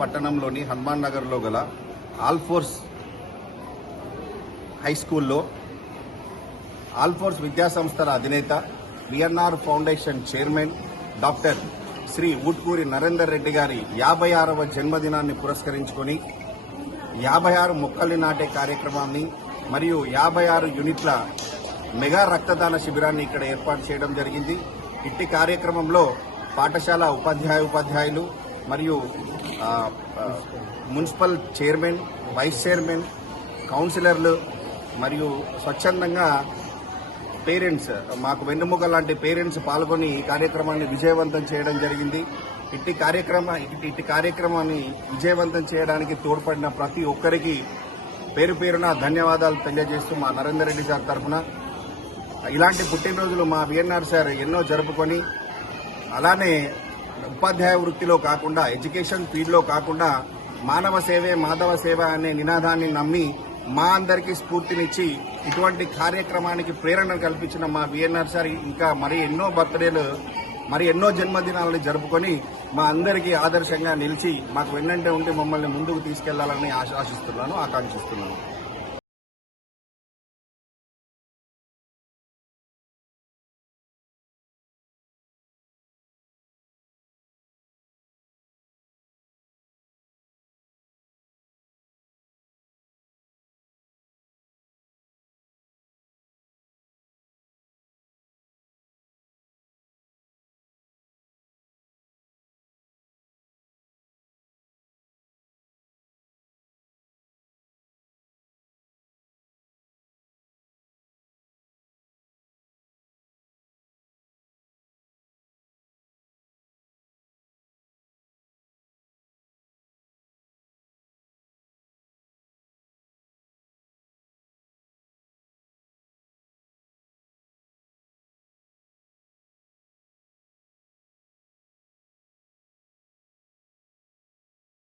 పట్టణంలోని హనుమాన్ నగర్లో గల ఆల్ఫోర్స్ హై స్కూల్లో ఆల్ఫోర్స్ విద్యాసంస్థల అధినేత VNR foundation chairman doctor Shri Ootkuri Narender Reddy గారి 56వ జన్మదినాన్ని పురస్కరించుకొని 56 మొక్కల్ని నాటే కార్యక్రమాన్ని మరియు 56 యూనిట్ల మెగా రక్తదాన శిబిరాన్ని ఇక్కడ ఏర్పాటు చేయడం జరిగింది. ఇట్టి కార్యక్రమంలో పాఠశాల ఉపాధ్యాయులు మరియు మున్సిపల్ చైర్మన్, వైస్ చైర్మన్, కౌన్సిలర్లు మరియు స్వచ్ఛందంగా పేరెంట్స్, మాకు వెన్నుముక లాంటి పేరెంట్స్ పాల్గొని ఈ కార్యక్రమాన్ని విజయవంతం చేయడం జరిగింది. ఇట్టి కార్యక్రమాన్ని విజయవంతం చేయడానికి తోడ్పడిన ప్రతి ఒక్కరికి పేరు పేరున ధన్యవాదాలు తెలియజేస్తూ మా నరేందర్ రెడ్డి సార్ తరఫున ఇలాంటి పుట్టినరోజులు మా విఎన్ఆర్ సార్ ఎన్నో జరుపుకొని అలానే ఉపాధ్యాయ వృత్తిలో కాకుండా ఎడ్యుకేషన్ ఫీల్డ్లో కాకుండా మానవ సేవే మాధవ సేవ అనే నినాదాన్ని నమ్మి మా అందరికీ స్ఫూర్తినిచ్చి ఇటువంటి కార్యక్రమానికి ప్రేరణ కల్పించిన మా విఎన్ఆర్ సార్ ఇంకా మరి ఎన్నో బర్త్డేలు మరి ఎన్నో జన్మదినాలను జరుపుకొని మా అందరికీ ఆదర్శంగా నిలిచి మాకు వెన్నంటే ఉండి మమ్మల్ని ముందుకు తీసుకెళ్లాలని ఆకాంక్షిస్తున్నాను.